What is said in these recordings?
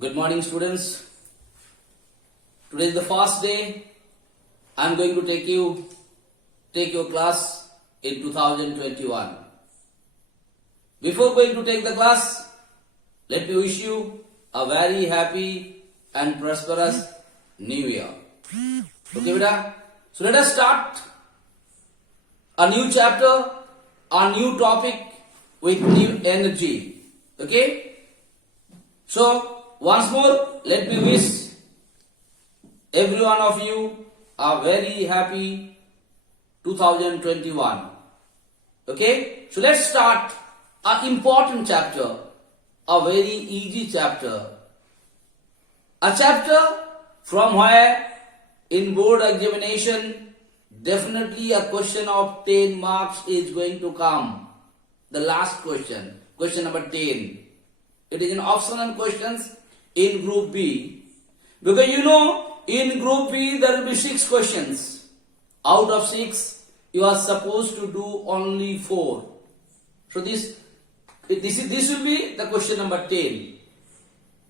Good morning, students. Today is the first day. I am going to take your class in 2021. Before going to take the class, let me wish you a very happy and prosperous New Year. Okay, beta? So let us start a new chapter, a new topic with new energy. Okay? So once more, let me wish every one of you a very happy 2021. Okay? So let's start an important chapter, a very easy chapter. A chapter from where in board examination definitely a question of 10 marks is going to come. The last question, question number 10. It is an optional questions in group B. Because you know, in group B there will be 6 questions. Out of 6, you are supposed to do only 4. So this will be the question number 10.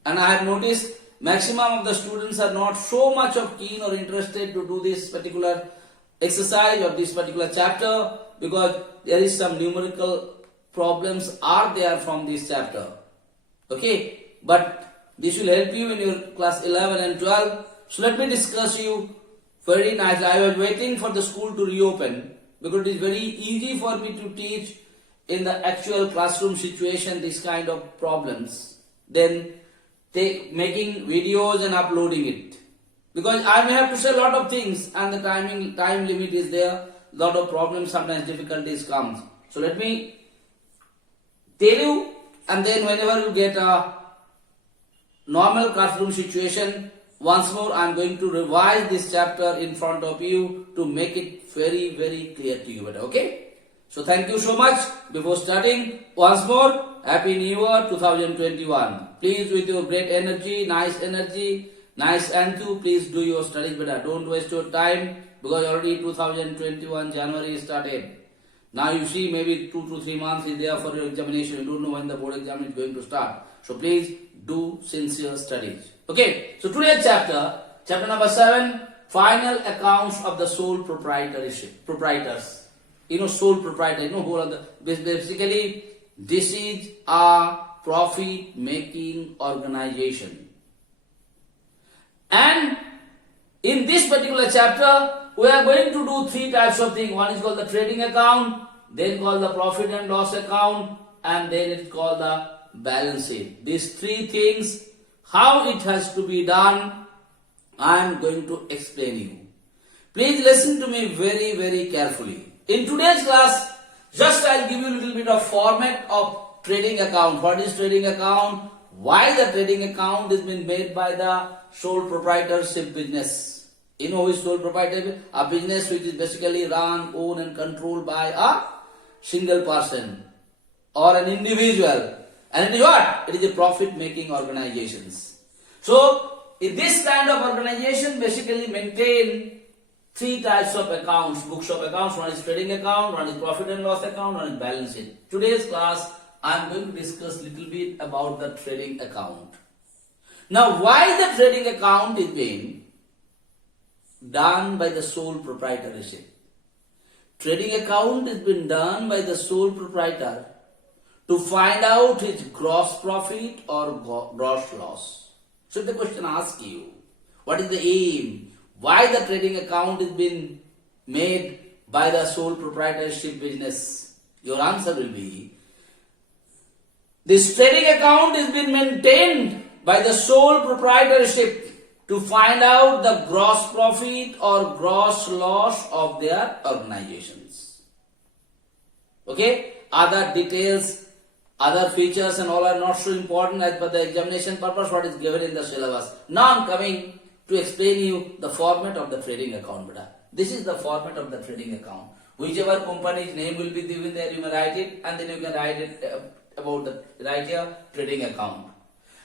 And I have noticed maximum of the students are not so much of keen or interested to do this particular exercise or this particular chapter because there is some numerical problems are there from this chapter. Okay, but this will help you in your class 11 and 12. So let me discuss you very nicely. I was waiting for the school to reopen because it is very easy for me to teach in the actual classroom situation this kind of problems. Then making videos and uploading it. Because I may have to say a lot of things and the time limit is there. Lot of problems, sometimes difficulties comes. So let me tell you, and then whenever you get a normal classroom situation, once more I am going to revise this chapter in front of you to make it very, very clear to you. Okay? So thank you so much. Before starting, once more, Happy New Year 2021. Please with your great energy, nice enthu, please do your studies better. Don't waste your time because already 2021 January started. Now you see maybe 2 to 3 months is there for your examination. You don't know when the board exam is going to start. So please do sincere studies. Okay, so today's chapter number 7, final accounts of the sole proprietors. You know, sole proprietor, who are the, basically this is a profit making organization. And in this particular chapter, we are going to do 3 types of things. One is called the trading account, then called the profit and loss account, and then it's called the balance sheet. These 3 things, how it has to be done, I am going to explain you. Please listen to me very, very carefully. In today's class, just I'll give you a little bit of format of trading account. What is trading account? Why the trading account is been made by the sole proprietorship business. You know who is sole proprietor? A business which is basically run, owned and controlled by a single person or an individual. And it is what? It is a profit-making organizations. So, in this kind of organization basically maintain 3 types of accounts, books of accounts. One is trading account, one is profit and loss account, one is balance sheet. Today's class, I am going to discuss a little bit about the trading account. Now, why the trading account is being done by the sole proprietorship? Trading account has been done by the sole proprietor to find out his gross profit or gross loss. So the question asks you, what is the aim? Why the trading account has been made by the sole proprietorship business? Your answer will be, this trading account has been maintained by the sole proprietorship to find out the gross profit or gross loss of their organizations. Okay? Other details, other features and all are not so important as per the examination purpose what is given in the syllabus. Now I am coming to explain you the format of the trading account. This is the format of the trading account. Whichever company's name will be given there, you may write it and then you can write it right here, trading account.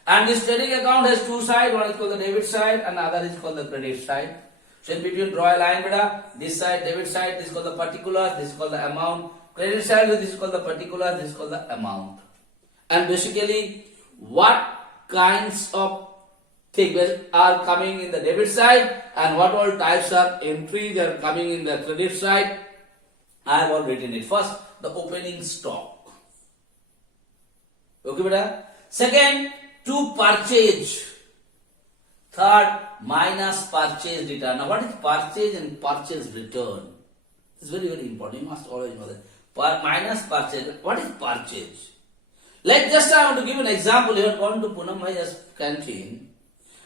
And this trading account has 2 sides. One is called the debit side and the other is called the credit side. So in between draw a line, beta. This side, debit side, this is called the particulars, this is called the amount. Credit side, this is called the particulars, this is called the amount. And basically, what kinds of things are coming in the debit side and what all types of entries are coming in the credit side. I have all written it. First, the opening stock. Okay, beta. Second, to purchase. Third, minus purchase return. Now, what is purchase and purchase return? It's very, very important. You must always know that. Minus purchase. What is purchase? Like just I want to give an example. You have gone to Poonam Bhaiya's canteen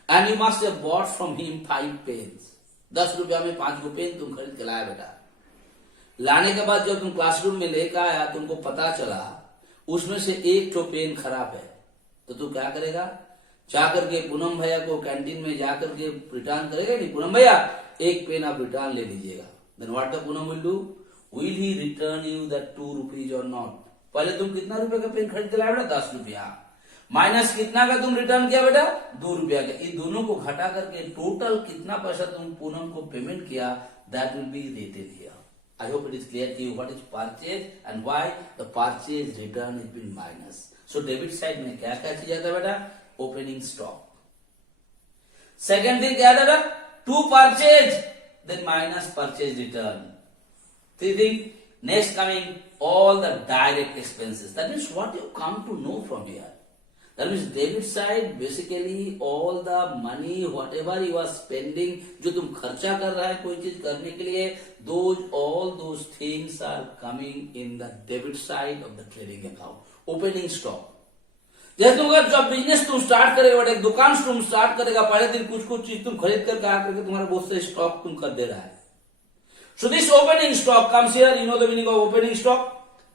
and you must have bought from him 5 pens. 10 रुपया में 5 pen तुम खरीद के लाया बेटा. लाने के बाद जब तुम क्लासरूम में लेकर आया तुमको पता चला उसमें से एक तो पेन खराब है, तो तू क्या करेगा? जाकर के पूनम भैया को कैंटीन में जाकर के रिटर्न करेगा नहीं, पूनम भैया एक पेन आप रिटर्न ले लीजिएगा. Then what the Poonam will do? Will he return you that 2 rupees or not? पहले तुम कितना रुपए का पेन खरीद के लाया बेटा? 10 रुपया. माइनस कितना का तुम रिटर्न किया बेटा? 2 रुपया का. इन दोनों को घटा करके टोटल कितना पैसा तुम पूनम को पेमेंट किया, that will be rated here. I hope it is clear to you what is purchase and why the purchase return has been minus. So debit side में क्या क्या चीज आता है बेटा? Opening stock. Second thing क्या आता है? To purchase, then minus purchase return. Three thing. Next coming all the direct expenses. That means what you come to know from here. That means debit side basically all the money whatever you are spending, जो तुम खर्चा कर रहा है कोई चीज करने के लिए, all those things are coming in the debit side of the trading account. Opening stock. जैसे तुम अगर जब बिजनेस तुम स्टार्ट करेगा बेटा, एक दुकान तुम स्टार्ट करेगा, पहले दिन कुछ कुछ चीज तुम खरीद करके आकर तुम्हारा बहुत से स्टॉक तुम कर दे रहा है. So this opening stock comes here. You know the meaning of opening stock.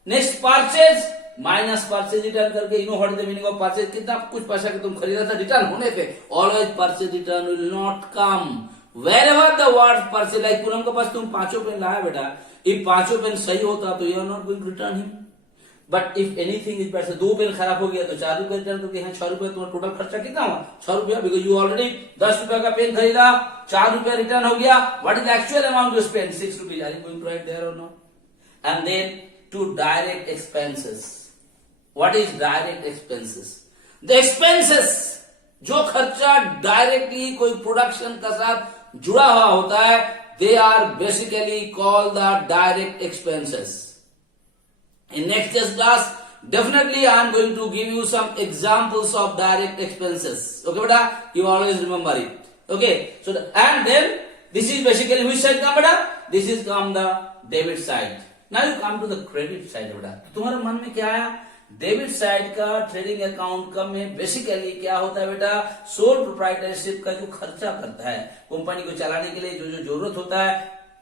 Next purchase. Minus purchase return करके you know what is the meaning of purchase. कितना कुछ पैसा के तुम खरीदा था रिटर्न होने पे, always purchase return will not come wherever the word purchase. Like Poonam के पास तुम 5 पेन लाया बेटा, इफ 5 पेन सही होता तो you are not going to return him. But if anything is better, 2 pen खराब हो गया तो 4 रुपए रिटर्न करके यहाँ 6 रुपए. तुम्हारा टोटल खर्चा कितना हुआ? 6 रुपया. बिकॉज यू ऑलरेडी 10 रुपए का पेन खरीदा, 4 रुपया रिटर्न हो गया. What is the actual amount you spend? 6 rupees. Are you going to write there और not? And then to direct expenses. What is direct expenses? The expenses जो खर्चा directly कोई प्रोडक्शन के साथ जुड़ा हुआ होता है, they are basically called the direct expenses. In next class, definitely I am going to give you some examples of direct expenses. Okay, beta? You always remember it. Okay, so and then this is basically which side come beta? This is come the debit side. Now you come to the credit side beta. तुम्हारे मन में क्या आया? Debit side का trading account का में basically क्या होता है बेटा? सोल प्रोप्राइटरशिप का जो खर्चा करता है कंपनी को चलाने के लिए, जो जो जरूरत होता है,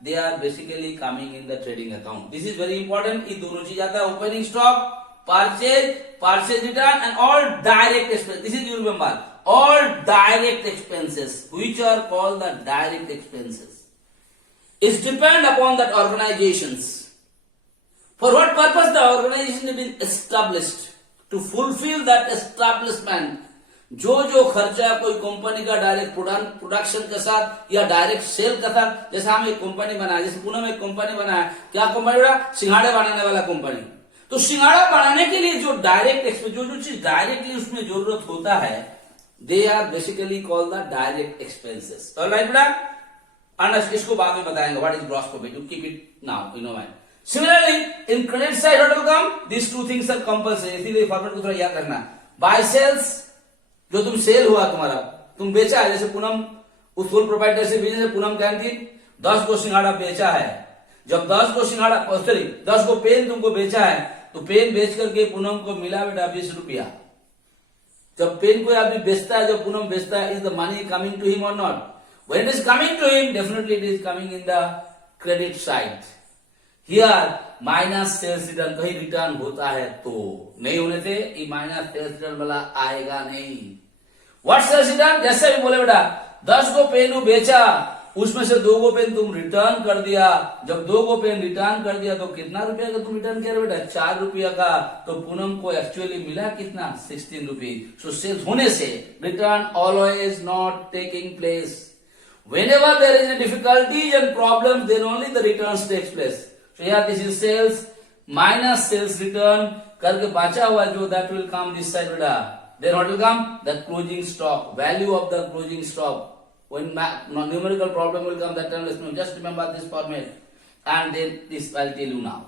they are basically coming in the trading account. This is very important. ये दोनों चीज आता है, opening stock, purchase return and all direct expense. This is you remember, all direct expenses which are called the direct expenses is depend upon that organisations. For what purpose the organization has been established? To fulfill that establishment. जो जो खर्चा कोई company का direct production के साथ या direct cell के साथ, जैसे हम एक कंपनी बनाए, जैसे पुणे में एक कंपनी बनाया, क्या कंपनी बना? सिंघाड़े बनाने वाला कंपनी. तो सिंघाड़ा बनाने के लिए जो डायरेक्ट जो जो चीज डायरेक्टली उसमें जरूरत होता है, they are basically called the direct expenses. Alright बेटा, अंडर इसको बाद में बताएंगे what is gross profit. You keep it now in your mind. Similarly, in credit side, what will come? These two things are compulsory. इसीलिए format को थोड़ा याद रखना. Buy sales, जो तुम सेल हुआ तुम्हारा, तुम बेचा है, जैसे पूनम उस सोल प्रोप्राइटरशिप बिजनेस है, पूनम कैंटीन 10 को सिंघाड़ा बेचा है. जब 10 को सिंघाड़ा 10 को पेन तुमको बेचा है, तो पेन बेच करके पूनम को मिला बेटा 20 रुपया. जब पेन कोई आदमी बेचता है, जब पूनम बेचता है, is the money coming to him or not? When it is coming to him, definitely it is coming in the credit side. Here minus sales return, कहीं रिटर्न होता है तो, नहीं होने से ये माइनस सेल्स रिटर्न वाला आएगा नहीं. What sales return? जैसे भी बोले बेटा, 10 को पेन बेचा, उसमें से 2 को पेन तुम रिटर्न कर दिया. जब 2 को पेन रिटर्न कर दिया तो कितना रुपया का तुम रिटर्न किया बेटा? 4 रुपया का. तो पूनम को एक्चुअली मिला कितना? 16 रुपीज. सो सेल्स होने से return always not taking place. Whenever there is a difficulties and problems, then only the returns takes place. So here this is sales minus sales return करके बचा हुआ जो that will come this side बेटा. Then what will come? The closing stock, value of the closing stock. When numerical problem will come, that time let's know. Just remember this format, and then this I'll tell you now.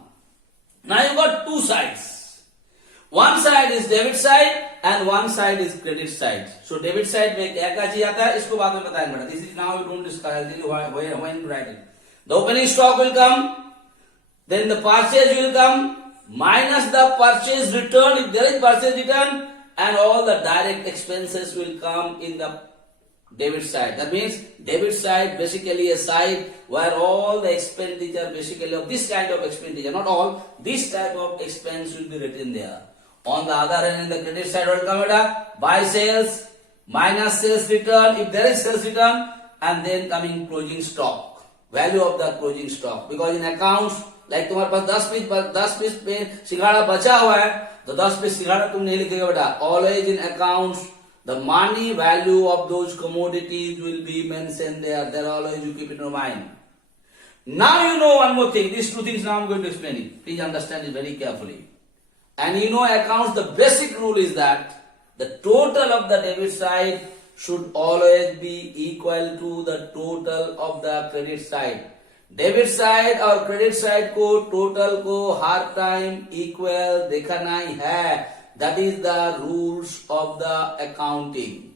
Now you got two sides. One side is debit side and one side is credit side. So debit side में क्या क्या चीज आता है इसको बाद में बताएंगे बेटा. This is now we don't discuss. I'll tell you when to write it. The opening stock will come, then the purchase will come, minus the purchase return if there is purchase return, and all the direct expenses will come in the debit side. That means debit side basically a side where all the expenditure basically of this kind of expenditure, not all, this type of expense will be written there. On the other hand, in the credit side, what will come here? Buy sales minus sales return if there is sales return, and then coming closing stock, value of the closing stock. Because in accounts, like तुम्हारे पास 10 piece पे सिंघाड़ा बचा हुआ है, तो 10 piece सिंघाड़ा तुम नहीं लिखेगा बेटा. Always in accounts, the money value of those commodities will be mentioned there. There always you keep it in your mind. Now you know one more thing. These two things now I'm going to explain it. Please understand it very carefully. And you know accounts, the basic rule is that the total of the debit side should always be equal to the total of the credit side. Debit side और credit side को total को हर time equal देखना ही है. That is the rules of the accounting.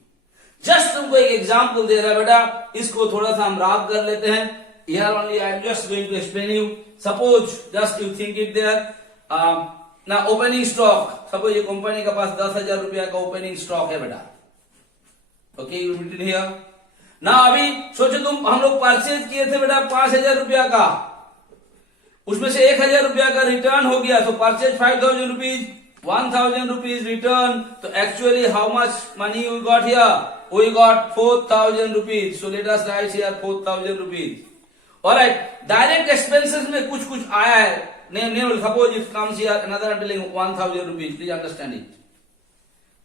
Just तुमको एक example दे रहा है बेटा, इसको थोड़ा सा हम राग कर लेते हैं. Here only I am just going to explain you. Suppose just you think it there. Now opening stock. Suppose ये कंपनी के पास 10,000 रुपया का opening stock है बेटा. Okay, you written here. Now अभी सोचो तुम हम लोग परचेज किए थे बेटा 5,000 रुपया का. उसमें से 1,000 रुपया का रिटर्न हो गया. So purchase 5,000 rupees. 1,000 rupees return. So actually how much money we got here? We got 4,000 rupees. So let us write here 4,000 rupees. Alright. Direct expenses में कुछ कुछ आया है. Name suppose it comes here another telling 1,000 rupees. Please understand it.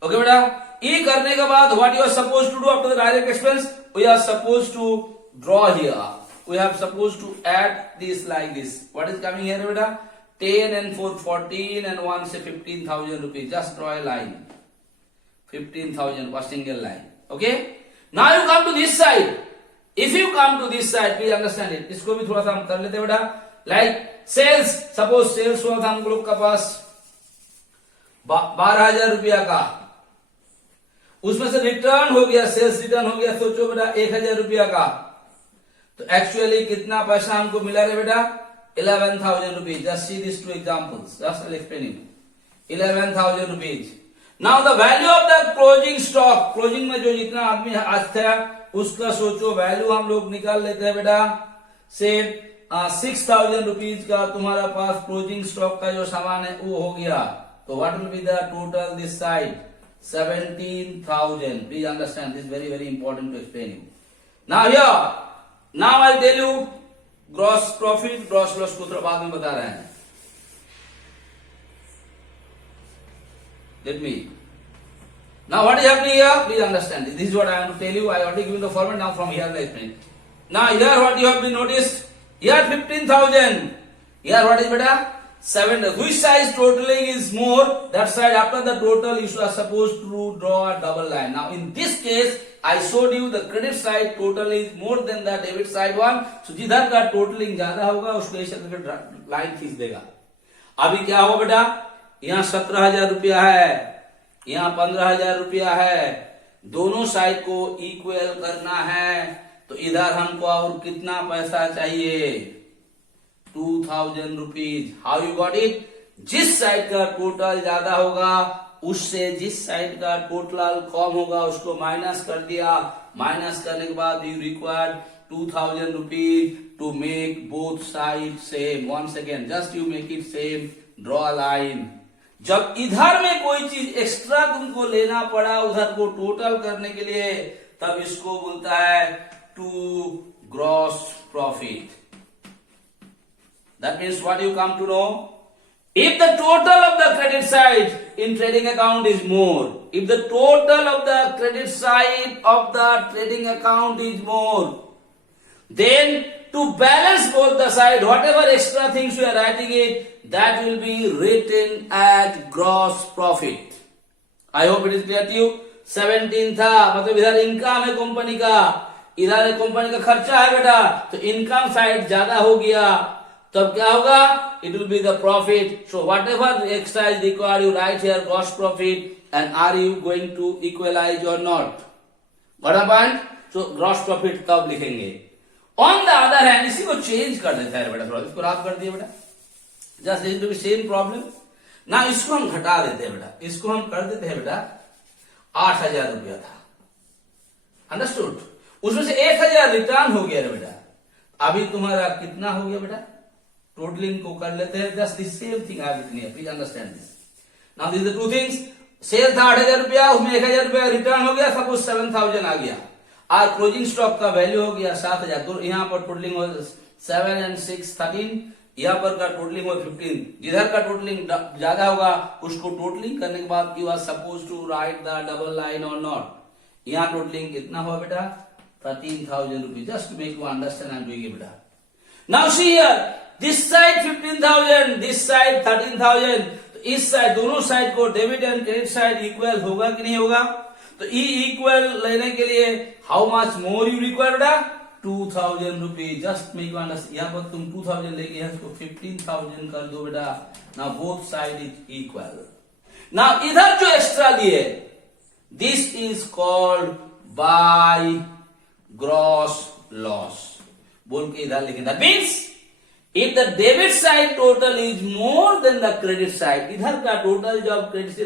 Okay बेटा. ये करने के बाद what you are supposed to do after the direct expense? We are supposed to draw here. We have supposed to add this like this. What is coming here बेटा? 10 and 4, 14 and 1 say 15,000 rupees. Just draw a line. 15,000 per single line. Okay? Now you come to this side. If you come to this side, please understand it. इसको भी थोड़ा सा हम कर लेते हैं बेटा. Like sales. Suppose sales हुआ था हम लोग का पास 12,000 रुपया का. उसमें से रिटर्न हो गया, सेल्स रिटर्न हो गया. सोचो बेटा 1,000 रुपया का. तो एक्चुअली कितना पैसा हमको मिला रे बेटा? 11,000 rupees. Just see these two examples. Just I'll explain you. 11,000 rupees. Now the value of the closing stock. Closing में जो जितना आदमी आज था उसका सोचो वैल्यू हम लोग निकाल लेते हैं बेटा. से 6,000 rupees का तुम्हारा पास क्लोजिंग स्टॉक का जो सामान है वो हो गया. तो what will be the total this side? 17,000. Please understand this is very very important to explain you. Now here, now I'll tell you. Gross profit gross loss को तो बाद में बता रहे हैं. Let me. Now what is happening here? Please understand. This is what I want to tell you. I already given the format. Now from here I explain. Now here what you have been noticed? Here 15,000. Here what is beta? 7. Which side totaling is more? That side after the total you are supposed to draw a double line. Now in this case I showed you the credit side total is more than the debit side one. So जिधर का totaling ज्यादा होगा उसको ऐसे करके line खींच देगा. अभी क्या होगा बेटा? यहाँ 17,000 रुपया है, यहाँ 15,000 रुपया है. दोनों साइड को इक्वल करना है. तो इधर हमको और कितना पैसा चाहिए? 2,000 rupees. How you got it? जिस साइड का टोटल ज्यादा होगा उससे जिस साइड का टोटल कम होगा उसको माइनस कर दिया. माइनस करने के बाद you require 2,000 rupees to make both sides same. One second, just you make it same. Draw a line. जब इधर में कोई चीज एक्स्ट्रा तुमको लेना पड़ा उधर को टोटल करने के लिए तब इसको बोलता है to gross profit. That means what you come to know? If the total of the credit side in trading account is more, if the total of the credit side of the trading account is more, then to balance both the side, whatever extra things we are writing it, that will be written as gross profit. I hope it is clear to you. 17 था, मतलब इधर income है company का, इधर company का खर्चा है बेटा, तो इनकम साइड ज्यादा हो गया, तब क्या होगा, it will be the profit. So whatever extra is required you write here gross profit, and are you going to equalise or not, बड़ा पॉइंट। सो ग्रॉस प्रॉफिट तब लिखेंगे। ऑन द अदर हैंड, इसी को change कर देता है बेटा, थोड़ा इसको रफ कर दिया बेटा, just this to be same problem ना, इसको हम घटा देते हैं बेटा, इसको हम कर देते हैं बेटा 8,000 रुपया था, अंडरस्टूड, उसमें से 1,000 रिटर्न हो गया बेटा, अभी तुम्हारा कितना हो गया बेटा, टोटलिंग को कर लेते हैं, just this same thing I will please understand this. Now this the two things, sale था 8,000 रुपया, उसमें 1,000 रुपया रिटर्न हो गया, सपोज 7,000 आ गया, और क्लोजिंग स्टॉक का वैल्यू हो गया 7,000, तो यहाँ पर टोटलिंग हो 7 and 6 13, यहाँ पर का टोटलिंग हो 15, जिधर का टोटलिंग ज्यादा होगा उसको टोटलिंग करने के बाद you are suppose to write the double line और नॉट। यहाँ टोटलिंग कितना हुआ बेटा, 13,000 rupees, just to make you understand I am doing it बेटा। Now see here, this side 15,000, this side 13,000, तो इस साइड दोनों साइड को debit and credit side equal होगा कि नहीं होगा, तो ई इक्वल लेने के लिए how much more you require बेटा, 2,000 rupees, just make you understand. यहाँ पर तुम 2,000 लेके यहाँ इसको 15,000 कर दो बेटा, now both side is equal. Now इधर जो एक्स्ट्रा लिए, this is called by gross loss, बोल के इधर लिखे, that means if the debit side total is more than the credit side, इधर का टोटल जब क्रेडिट,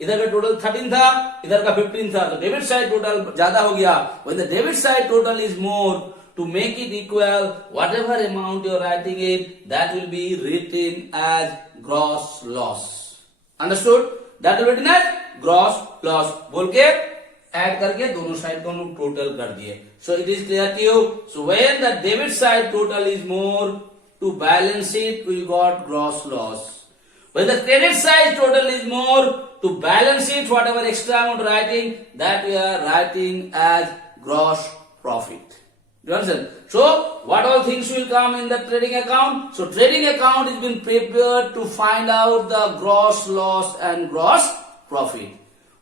इधर का टोटल 13 था, इधर का 15 था, तो डेबिट साइड टोटल ज्यादा हो गया, when the debit side total is more, to make it equal, whatever amount you are writing it, that will be written as gross loss, understood, that will be written as gross loss, बोल के add करके दोनों side को हम total कर दिए। so it is clear to you, so when the debit side total is more, to balance it we got gross loss, when the credit side total is more, to balance it whatever extra amount writing, that we are writing as gross profit, you understand? So what all things will come in the trading account, so trading account has been prepared to find out the gross loss and gross profit.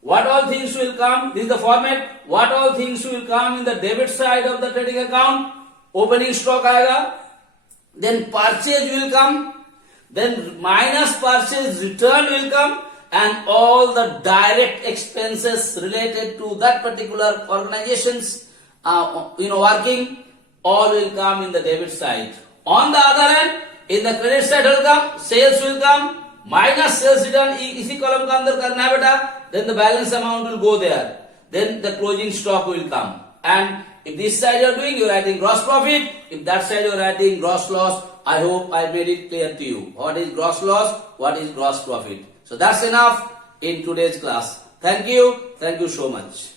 What all things will come, this is the format, what all things will come in the debit side of the trading account, opening stock आएगा, then purchase will come, then minus purchase return will come, and all the direct expenses related to that particular organization's working, all will come in the debit side. On the other hand, in the credit side will come, sales will come, minus sales return इसी column का अंदर करना है बेटा, then the balance amount will go there, then the closing stock will come, and if this side you are doing, you are writing gross profit. If that side you are writing gross loss. I hope I made it clear to you. What is gross loss? What is gross profit? So that's enough in today's class. Thank you. Thank you so much.